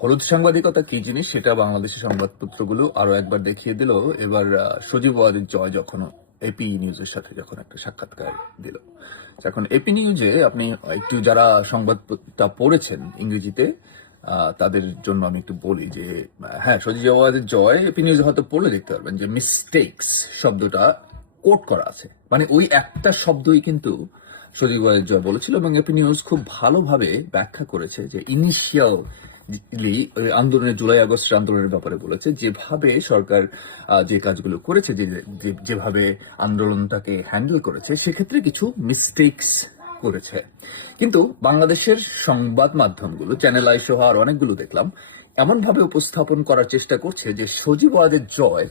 হলুদ সাংবাদিকতা কি জিনিস? সেটা বাংলাদেশের সংবাদপত্রগুলো আরও একবার দেখিয়ে দিল। এবার সজীব ওয়াদের জয় যখন এপি নিউজের সাথে যখন একটা সাক্ষাৎকার দিল। এখন এপি নিউজে আপনি একটু যারা সংবাদটা পড়েছেন ইংরেজিতে তাদের জন্য আমি একটু বলি যে হ্যাঁ সজীব ওয়াদের জয় এপি নিউজে হয়তো পড়লে দেখতে পারবেন যে মিস্টেক্স শব্দটা কোট করা আছে। মানে ওই একটা শব্দই কিন্তু সজীব ওয়াদের জয় বলেছিল এবং এপি নিউজ খুব ভালোভাবে ব্যাখ্যা করেছে যে ইনিশিয়াল আন্দোলনের, জুলাই আগস্টের আন্দোলনের ব্যাপারে বলেছে, যেভাবে সরকার যে কাজগুলো করেছে যেভাবে আন্দোলনটাকে হ্যান্ডেল করেছে, সেক্ষেত্রে কিছু মিস্টেকস করেছে। কিন্তু বাংলাদেশের সংবাদ মাধ্যমগুলো, চ্যানেল আই সহ আর অনেকগুলো দেখলাম এমন ভাবে উপস্থাপন করার চেষ্টা করছে যে সজীব ওয়াদের জয়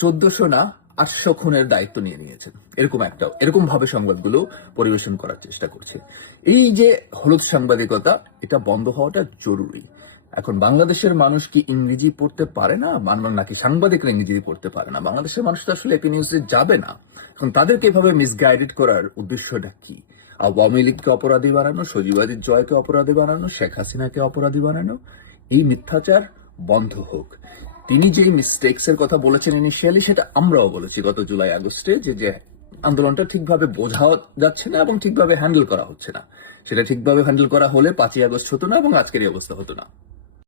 চোদ্দশো না আটশো খুনের দায়িত্ব নিয়ে নিয়েছেন। এরকম একটা এরকম ভাবে সংবাদগুলো পরিবেশন করার চেষ্টা করছে। এই যে হলুদ সাংবাদিকতা, এটা বন্ধ হওয়াটা জরুরি। এখন বাংলাদেশের মানুষ কি ইংরেজি পড়তে পারে না? নাকি সাংবাদিকরা ইংরেজি পড়তে পারে না? বাংলাদেশের মানুষ তো আসলে এপি নিউজে যাবে না। এখন তাদেরকে এভাবে মিসগাইডেড করার উদ্দেশ্যটা কি? আওয়ামী লীগকে অপরাধী বানানো সজীবাদীর জয়কে অপরাধী বানানো, শেখ হাসিনাকে অপরাধী বানানো, এই মিথ্যাচার বন্ধ হোক। তিনি যে মিস্টেক্স এর কথা বলেছেন ইনিশিয়ালি সেটা আমরাও বলেছি গত জুলাই আগস্টে, যে যে আন্দোলনটা ঠিকভাবে বোঝা যাচ্ছে না এবং ঠিকভাবে হ্যান্ডেল করা হচ্ছে না। সেটা ঠিকভাবে হ্যান্ডেল করা হলে পাঁচই আগস্ট হতো না এবং আজকের এই অবস্থা হতো না।